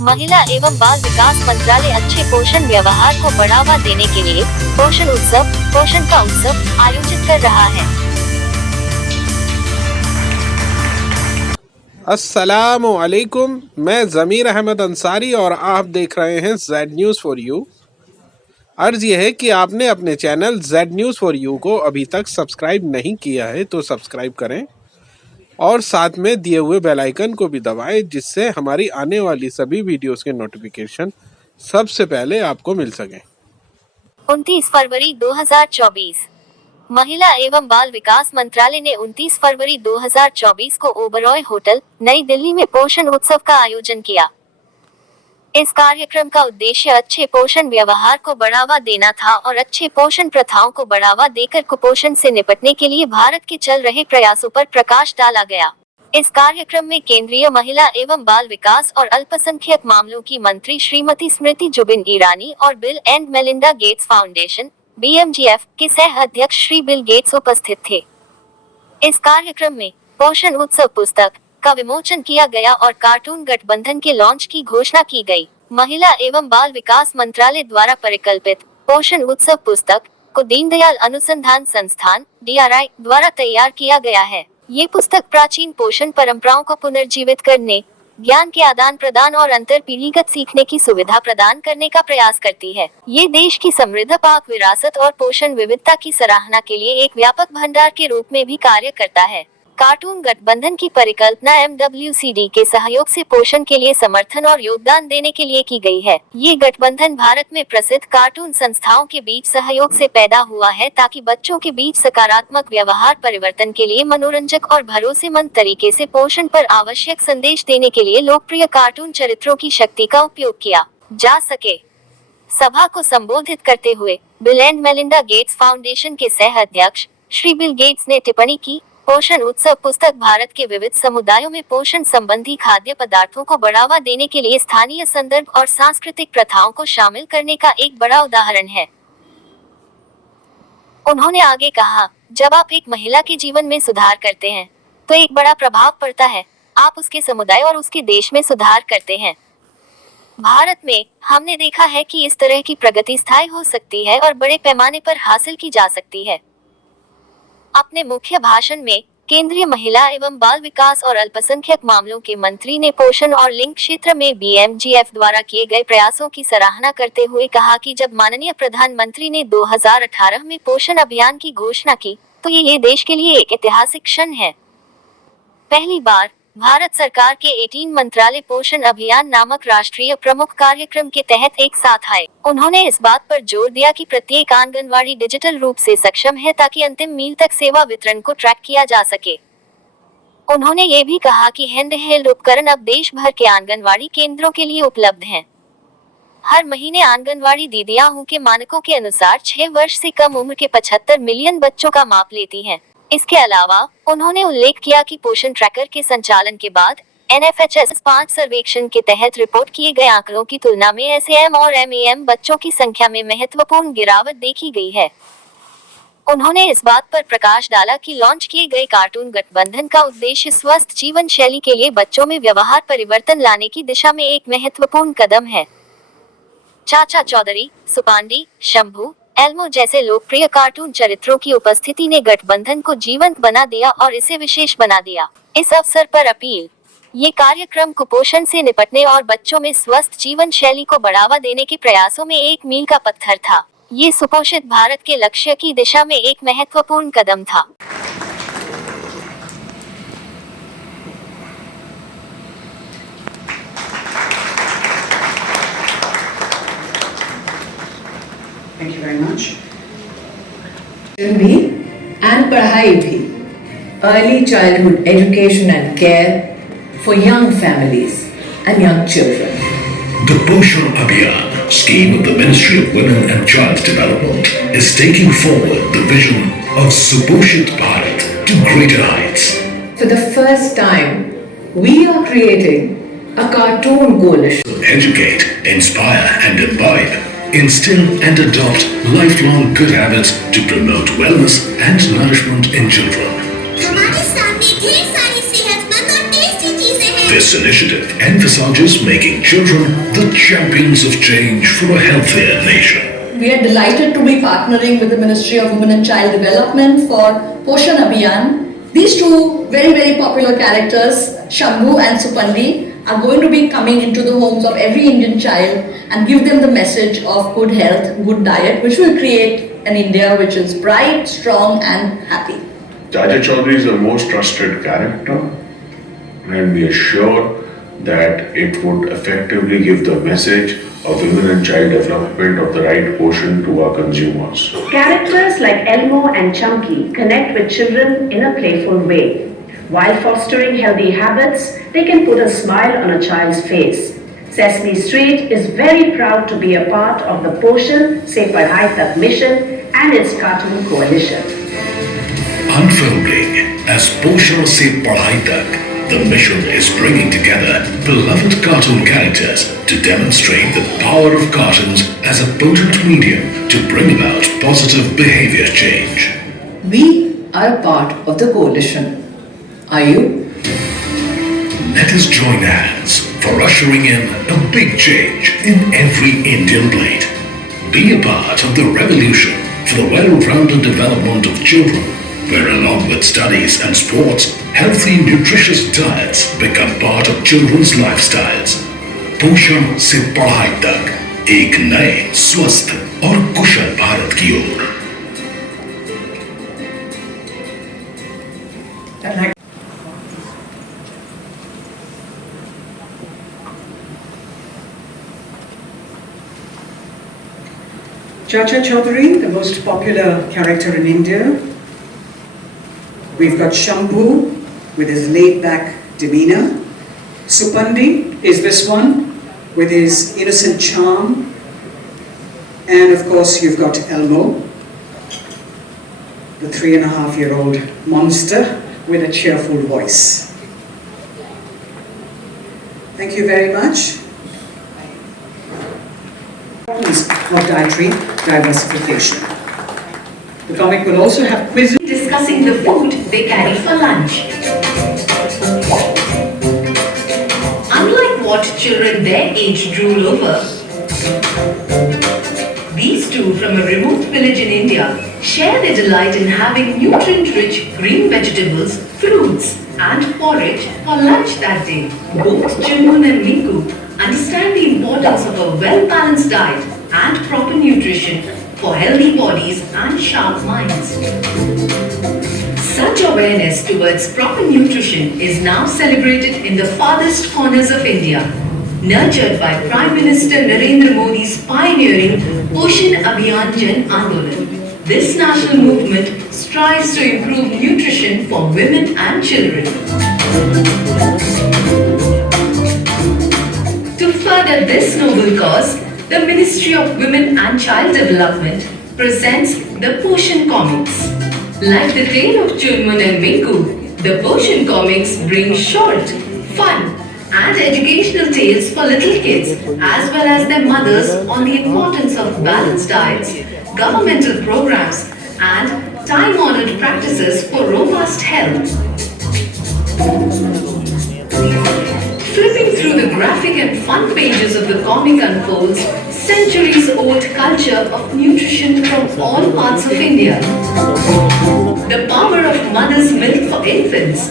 महिला एवं बाल विकास मंत्रालय अच्छे पोषण व्यवहार को बढ़ावा देने के लिए पोषण का उत्सव आयोजित कर रहा है। अस्सलामु अलैकुम, मैं ज़मीर अहमद अंसारी और आप देख रहे हैं जेड न्यूज़ फॉर यू। अर्ज़ यह है कि आपने अपने channel Z news for you को अभी तक सब्सक्राइब नहीं किया है तो सब्सक्राइब करें और साथ में दिए हुए बेल आइकन को भी दबाएं, जिससे हमारी आने वाली सभी वीडियोस के नोटिफिकेशन सबसे पहले आपको मिल सकें। 29 फरवरी 2024 महिला एवं बाल विकास मंत्रालय ने 29 फरवरी 2024 को ओबरॉय होटल नई दिल्ली में पोषण उत्सव का आयोजन किया। इस कार्यक्रम का उद्देश्य अच्छे पोषण व्यवहार को बढ़ावा देना था और अच्छे पोषण प्रथाओं को बढ़ावा देकर कुपोषण से निपटने के लिए भारत के चल रहे प्रयासों पर प्रकाश डाला गया। इस कार्यक्रम में केंद्रीय महिला एवं बाल विकास और अल्पसंख्यक मामलों की मंत्री श्रीमती स्मृति जुबिन ईरानी और bill and Melinda Gates foundation (BMGF) के सह अध्यक्ष श्री बिल गेट्स उपस्थित थे। इस कार्यक्रम में पोषण उत्सव पुस्तक का विमोचन किया गया और कार्टून गठबंधन के लॉन्च की घोषणा की गई। महिला एवं बाल विकास मंत्रालय द्वारा परिकल्पित पोषण उत्सव पुस्तक को दीनदयाल अनुसंधान संस्थान (DRI) द्वारा तैयार किया गया है। ये पुस्तक प्राचीन पोषण परंपराओं को पुनर्जीवित करने, ज्ञान के आदान प्रदान और अंतर पीढ़ीगत सीखने की सुविधा प्रदान करने का प्रयास करती है। ये देश की समृद्ध पाक विरासत और पोषण विविधता की सराहना के लिए एक व्यापक भंडार के रूप में भी कार्य करता है। कार्टून गठबंधन की परिकल्पना MWCD के सहयोग से पोषण के लिए समर्थन और योगदान देने के लिए की गई है। ये गठबंधन भारत में प्रसिद्ध कार्टून संस्थाओं के बीच सहयोग से पैदा हुआ है ताकि बच्चों के बीच सकारात्मक व्यवहार परिवर्तन के लिए मनोरंजक और भरोसेमंद तरीके से पोषण पर आवश्यक संदेश देने के लिए लोकप्रिय कार्टून चरित्रों की शक्ति का उपयोग किया जा सके। सभा को संबोधित करते हुए bill and Melinda Gates foundation के सह अध्यक्ष श्री बिल गेट्स ने टिप्पणी की, पोषण उत्सव पुस्तक भारत के विविध समुदायों में पोषण संबंधी खाद्य पदार्थों को बढ़ावा देने के लिए स्थानीय संदर्भ और सांस्कृतिक प्रथाओं को शामिल करने का एक बड़ा उदाहरण है। उन्होंने आगे कहा, जब आप एक महिला के जीवन में सुधार करते हैं तो एक बड़ा प्रभाव पड़ता है। आप उसके समुदाय और उसके देश में सुधार करते हैं। भारत में हमने देखा है कि इस तरह की प्रगति स्थायी हो सकती है और बड़े पैमाने पर हासिल की जा सकती है। अपने मुख्य भाषण में केंद्रीय महिला एवं बाल विकास और अल्पसंख्यक मामलों के मंत्री ने पोषण और लिंग क्षेत्र में BMGF द्वारा किए गए प्रयासों की सराहना करते हुए कहा कि जब माननीय प्रधानमंत्री ने 2018 में पोषण अभियान की घोषणा की तो ये देश के लिए एक ऐतिहासिक क्षण है। पहली बार भारत सरकार के 18 मंत्रालय पोषण अभियान नामक राष्ट्रीय प्रमुख कार्यक्रम के तहत एक साथ आए। उन्होंने इस बात पर जोर दिया कि प्रत्येक आंगनवाड़ी डिजिटल रूप से सक्षम है ताकि अंतिम मील तक सेवा वितरण को ट्रैक किया जा सके। उन्होंने ये भी कहा कि हैंडहेल्ड उपकरण अब देश भर के आंगनवाड़ी केंद्रों के लिए उपलब्ध हैं। हर महीने आंगनवाड़ी दीदियां के मानकों के अनुसार 6 वर्ष से कम उम्र के 75 मिलियन बच्चों का माप लेती हैं। इसके अलावा उन्होंने उल्लेख किया कि पोषण ट्रैकर के संचालन के बाद NFHS 5 सर्वेक्षण के तहत रिपोर्ट किए गए आंकड़ों की तुलना में SAM और MAM बच्चों की संख्या में महत्वपूर्ण गिरावट देखी गई है। उन्होंने इस बात पर प्रकाश डाला कि लॉन्च किए गए कार्टून गठबंधन का उद्देश्य स्वस्थ जीवन शैली के लिए बच्चों में व्यवहार परिवर्तन लाने की दिशा में एक महत्वपूर्ण कदम है। चाचा चौधरी, सुपांडी, शंभू, एल्मो जैसे लोकप्रिय कार्टून चरित्रों की उपस्थिति ने गठबंधन को जीवंत बना दिया और इसे विशेष बना दिया। इस अवसर पर अपील, ये कार्यक्रम कुपोषण से निपटने और बच्चों में स्वस्थ जीवन शैली को बढ़ावा देने के प्रयासों में एक मील का पत्थर था। ये सुपोषित भारत के लक्ष्य की दिशा में एक महत्वपूर्ण कदम था। Thank you very much. भी and पढ़ाई भी, early childhood education and care for young families and young children. The Poshan Abhiyan scheme of the Ministry of Women and Child Development is taking forward the vision of Suposhit Bharat to greater heights. For the first time, we are creating a cartoon coalition. Educate, inspire and imbibe. Instill and adopt lifelong good habits to promote wellness and nourishment in children. हमारे सामने ढेर सारी सेहतमंद और tasty चीजें हैं। This initiative emphasizes making children the champions of change for a healthier nation. We are delighted to be partnering with the Ministry of Women and Child Development for Poshan Abhiyan. These two very popular characters, Shambhu and Supandi, are going to be coming into the homes of every Indian child and give them the message of good health, good diet, which will create an India which is bright, strong and happy. Chacha Chaudhary is the most trusted character, and we are sure that it would effectively give the message of women and child development of the right portion to our consumers. Characters like Elmo and Chunky connect with children in a playful way. While fostering healthy habits, they can put a smile on a child's face. Sesame Street is very proud to be a part of the Poshan Se Padhai Tak mission and its cartoon coalition. Unfolding as Poshan Se Padhai Tak, the mission is bringing together beloved cartoon characters to demonstrate the power of cartoons as a potent medium to bring about positive behavior change. We are a part of the coalition. Are you? Let us join hands for ushering in a big change in every Indian plate. Be a part of the revolution for the well-rounded development of children, where along with studies and sports, healthy, nutritious diets become part of children's lifestyles. पोषण से पढ़ाई तक एक नए स्वस्थ और कुशल भारत की ओर। Chacha Chaudhary, the most popular character in India. We've got Shambhu with his laid-back demeanor. Supandi is this one with his innocent charm. And of course you've got Elmo, the 3.5-year-old monster with a cheerful voice. Thank you very much. Of dietary diversification. The comic will also have quizzes discussing the food they carry for lunch. Unlike what children their age drool over, these two from a remote village in India share their delight in having nutrient-rich green vegetables, fruits and porridge for lunch that day. Both Chunmun and Miku understand the importance of a well-balanced diet and proper nutrition for healthy bodies and sharp minds. Such awareness towards proper nutrition is now celebrated in the farthest corners of India, nurtured by Prime Minister Narendra Modi's pioneering Poshan Abhiyan Jan Andolan. This national movement strives to improve nutrition for women and children. To further this noble cause, the Ministry of Women and Child Development presents the Poshan Comics. Like the tale of Chunmun and Miku, the Poshan Comics bring short, fun and educational tales for little kids as well as their mothers on the importance of balanced diets, governmental programs and time-honored practices for robust health. Flipping through the graphic and fun pages of the comic unfolds centuries-old culture of nutrition from all parts of India. The power of mother's milk for infants.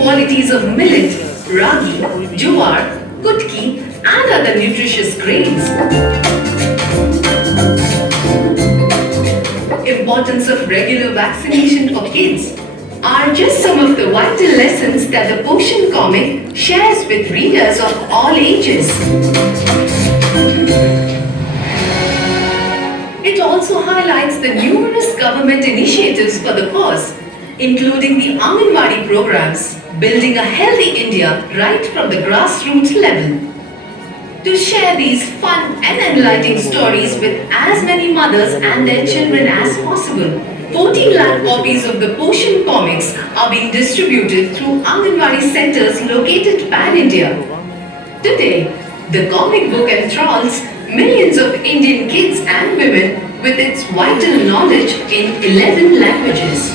Qualities of millet, ragi, jowar, kutki and other nutritious grains. Importance of regular vaccination for kids are just some of the vital lessons that the Poshan comic shares with readers of all ages. It also highlights the numerous government initiatives for the cause, including the Anganwadi programs, building a healthy India right from the grassroots level. To share these fun and enlightening stories with as many mothers and their children as possible, 14 lakh copies of the Poshan comics are being distributed through Anganwadi centers located pan-India. Today, the comic book enthralls millions of Indian kids and women with its vital knowledge in 11 languages.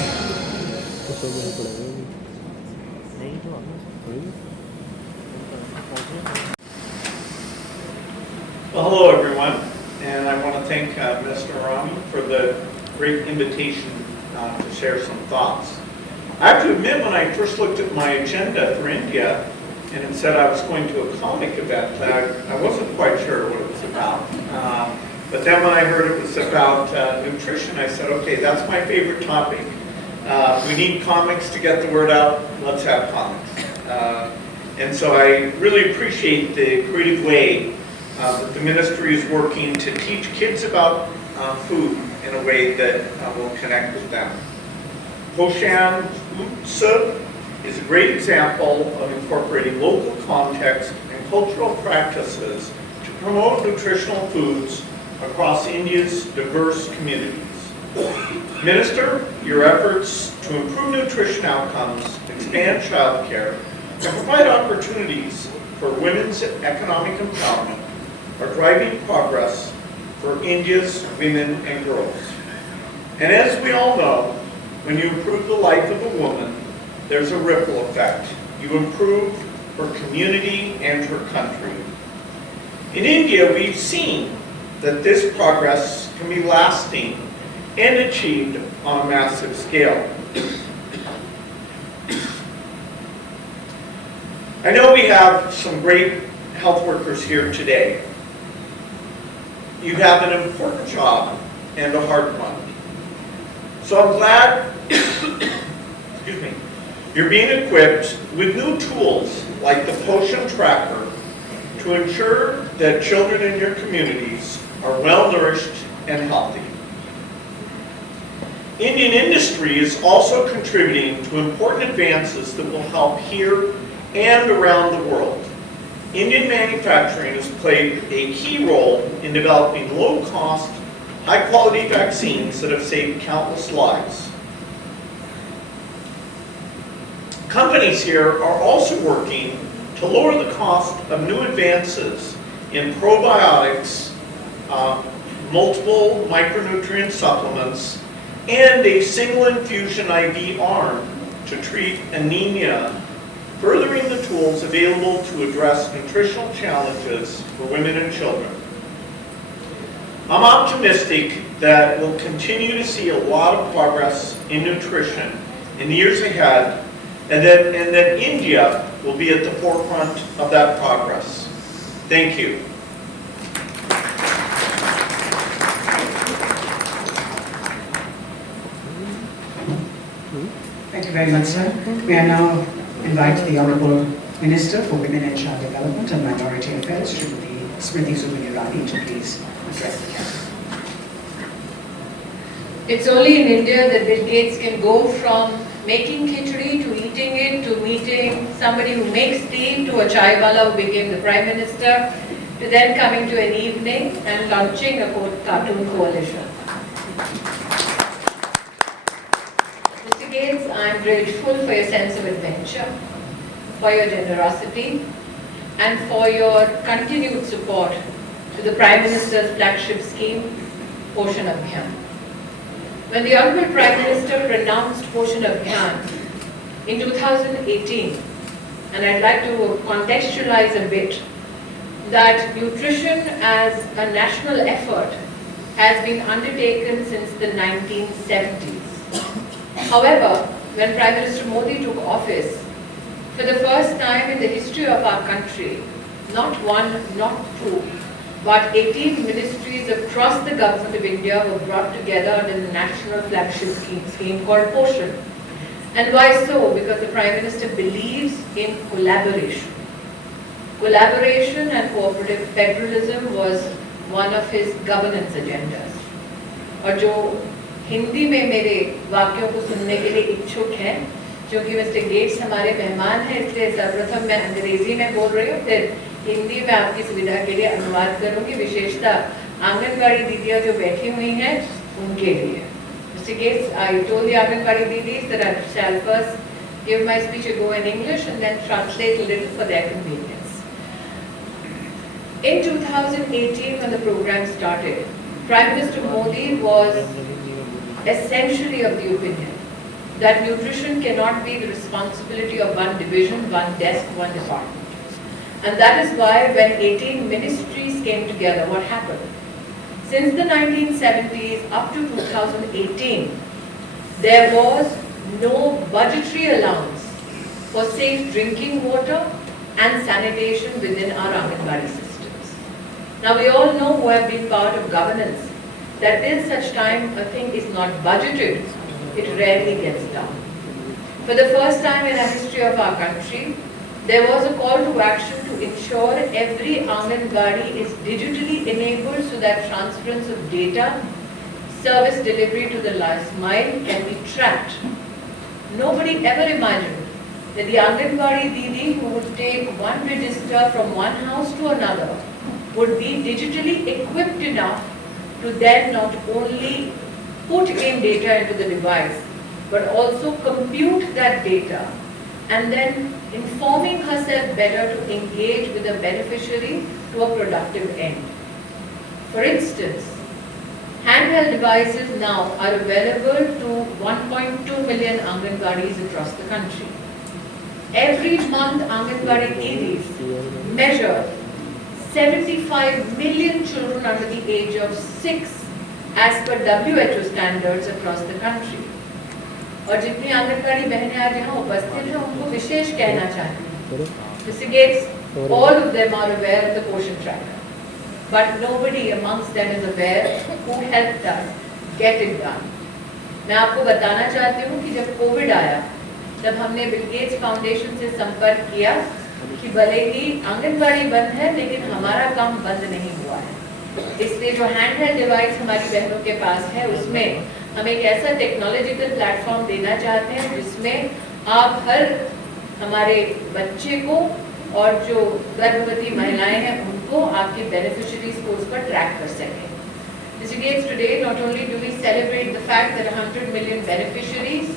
Well, hello everyone, and I want to thank Mr. Irani for the great invitation to share some thoughts. I have to admit, when I first looked at my agenda for India, and it said I was going to a comic event, I wasn't quite sure what it was about. But then when I heard it was about nutrition, I said, okay, that's my favorite topic. We need comics to get the word out, let's have comics. And so I really appreciate the creative way that the ministry is working to teach kids about food in a way that will connect with them. Poshan Utsav is a great example of incorporating local context and cultural practices to promote nutritional foods across India's diverse communities. Minister, your efforts to improve nutrition outcomes, expand childcare, and provide opportunities for women's economic empowerment are driving progress for India's women and girls. And as we all know, when you improve the life of a woman, there's a ripple effect. You improve her community and her country. In India, we've seen that this progress can be lasting and achieved on a massive scale. I know we have some great health workers here today. You have an important job and a hard one. So I'm glad excuse me, you're being equipped with new tools like the Poshan tracker to ensure that children in your communities are well nourished and healthy. Indian industry is also contributing to important advances that will help here and around the world. Indian manufacturing has played a key role in developing low-cost, high-quality vaccines that have saved countless lives. Companies here are also working to lower the cost of new advances in probiotics, multiple micronutrient supplements, and a single infusion IV arm to treat anemia, furthering the tools available to address nutritional challenges for women and children. I'm optimistic that we'll continue to see a lot of progress in nutrition in the years ahead, and that India will be at the forefront of that progress. Thank you. Thank you very much, sir. We are now invite the Honourable Minister for Women and Child Development and Minority Affairs, Smriti Zubin Irani, to please address the Council. It's only in India that Bill Gates can go from making khichdi to eating it, to meeting somebody who makes tea, to a chaiwala who became the Prime Minister, to then coming to an evening and launching a cartoon coalition. Mr. Gates, I'm grateful for your sense of adventure, for your generosity, and for your continued support to the Prime Minister's flagship scheme, Poshan Abhiyan. When the Honourable Prime Minister announced Poshan Abhiyan in 2018, and I'd like to contextualize a bit, that nutrition as a national effort has been undertaken since the 1970s. However, when Prime Minister Modi took office, for the first time in the history of our country, not one, not two, but 18 ministries across the government of India were brought together under the national flagship scheme called Poshan. And why so? Because the Prime Minister believes in collaboration. Collaboration and cooperative federalism was one of his governance agendas. और जो हिंदी में मेरे वाक्यों को सुनने के लिए इच्छुक हैं, क्योंकि मिस्टर गेट्स हमारे मेहमान हैं, इसलिए सर्वप्रथम मैं अंग्रेजी में बोल रही हूँ, फिर हिंदी में आपकी सुविधा के लिए अनुवाद करूँगी, विशेषतः आंगनवाड़ी दीदियाँ जो बैठी हुई हैं उनके लिए. Mr. Gates, I told the anganwadi didis that I shall first give my speech a go in English and then translate a little for their convenience. In 2018, when the program started, Prime Minister Modi was essentially of the opinion that nutrition cannot be the responsibility of one division, one desk, one department. And that is why when 18 ministries came together, what happened? Since the 1970s up to 2018, there was no budgetary allowance for safe drinking water and sanitation within our Anganwadi systems. Now we all know who have been part of governance that till such time a thing is not budgeted, it rarely gets done. For the first time in the history of our country, there was a call to action to ensure every Anganwadi is digitally enabled so that transference of data, service delivery to the last mile can be tracked. Nobody ever imagined that the Anganwadi Didi who would take one register from one house to another would be digitally equipped enough to then not only put in data into the device, but also compute that data and then informing herself better to engage with the beneficiary to a productive end. For instance, handheld devices now are available to 1.2 million Anganwadis across the country. Every month, Anganwadi Didis measure 75 million children under the age of 6 as per WHO standards across the country. और जितनी आंगनबाड़ी बहनें आज यहाँ उपस्थित हैं उनको विशेष कहना चाहती हूँ. Delegates, all of them are aware of the Poshan tracker, but nobody amongst them is aware who helped us get it done. मैं आपको बताना चाहती हूँ कि जब कोविड आया तब हमने बिल गेट्स फाउंडेशन से संपर्क किया कि भले ही आंगनबाड़ी बंद है लेकिन हमारा काम बंद नहीं हुआ है. इसलिए जो हैंडहेल्ड डिवाइस हमारी बहनों के पास है उसमें हम एक ऐसा टेक्नोलॉजिकल प्लेटफॉर्म देना चाहते हैं जिसमें आप हर हमारे बच्चे को और जो गर्भवती महिलाएं हैं उनको आपके बेनिफिशियरीज को उस पर ट्रैक कर सकें. Delegates, today not only do we celebrate the fact that 100 million beneficiaries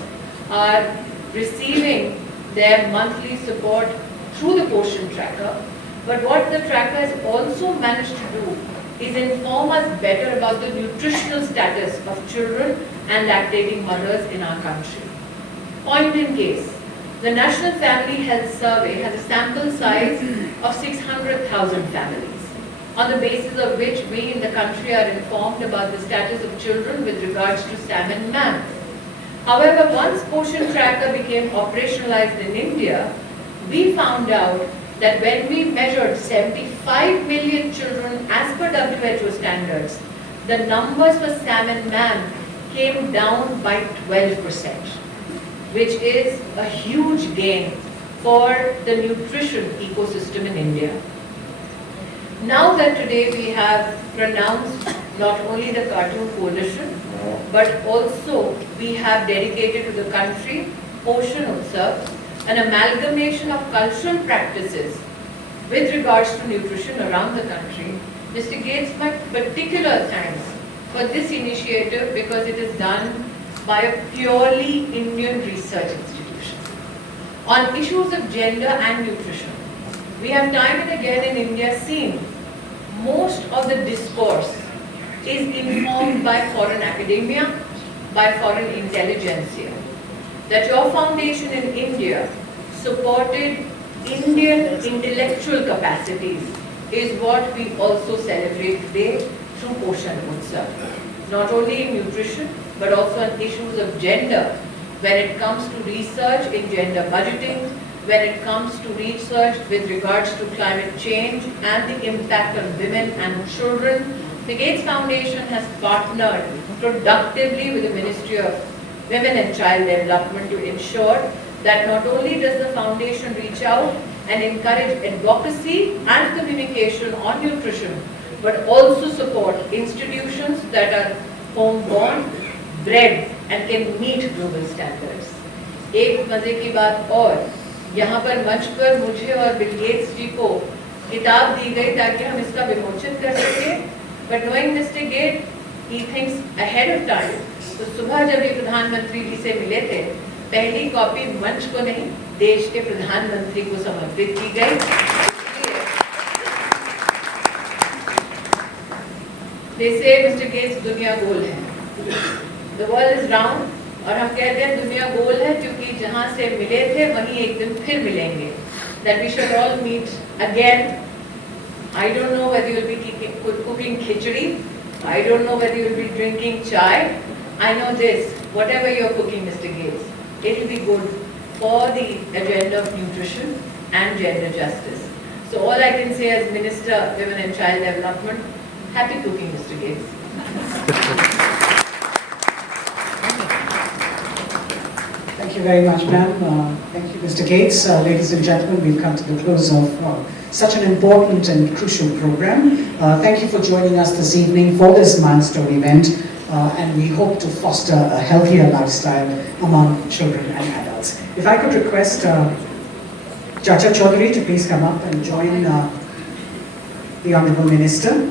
are receiving their monthly support through the Poshan tracker, but what the tracker has also managed to do is inform us better about the nutritional status of children and lactating mothers in our country. Point in case, the National Family Health Survey has a sample size of 600,000 families, on the basis of which we in the country are informed about the status of children with regards to SAM and MAM. However, once Poshan tracker became operationalized in India, we found out that when we measured 75 million children as per WHO standards, the numbers for SAM and MAM came down by 12%, which is a huge gain for the nutrition ecosystem in India. Now that today we have pronounced not only the Cartoon Coalition, but also we have dedicated to the country Poshan Utsav, an amalgamation of cultural practices with regards to nutrition around the country. Mr. Gates, my particular thanks for this initiative because it is done by a purely Indian research institution. On issues of gender and nutrition, we have time and again in India seen most of the discourse is informed by foreign academia, by foreign intelligentsia. That your foundation in India supported Indian intellectual capacities is what we also celebrate today through Poshan Utsav. Not only in nutrition, but also on issues of gender, when it comes to research in gender budgeting, when it comes to research with regards to climate change and the impact on women and children. The Gates Foundation has partnered productively with the Ministry of Women and Child Development to ensure that not only does the foundation reach out and encourage advocacy and communication on nutrition, but also support institutions that are homeborn, bred and can meet global standards. एक मजे की बात और यहाँ पर मंच पर मुझे और बिल गेट्स जी को किताब दी गई ताकि हम इसका विमोचन कर सकें. But knowing Mr. Gates, he thinks ahead of time. तो सुबह जब ये प्रधानमंत्री जी से मिले थे, पहली कॉपी मंच को नहीं, देश के प्रधानमंत्री को समर्पित की गई. They say Mr. Gates दुनिया गोल है. The world is round. और हम कहते हैं दुनिया गोल है क्योंकि जहाँ से मिले थे वहीं एक दिन फिर मिलेंगे. that we shall all meet again. I don't know whether you'll be cooking khichdi. I don't know whether you'll be drinking chai. I know this, whatever you're cooking, Mr. Gates, it will be good for the agenda of nutrition and gender justice. So all I can say as Minister, Women and Child Development, happy cooking, Mr. Gates. Thank you very much, ma'am. Thank you, Mr. Gates. Ladies and gentlemen, we've come to the close of such an important and crucial program. Thank you for joining us this evening for this milestone event, and we hope to foster a healthier lifestyle among children and adults. If I could request Chacha Chaudhary to please come up and join the Honorable Minister.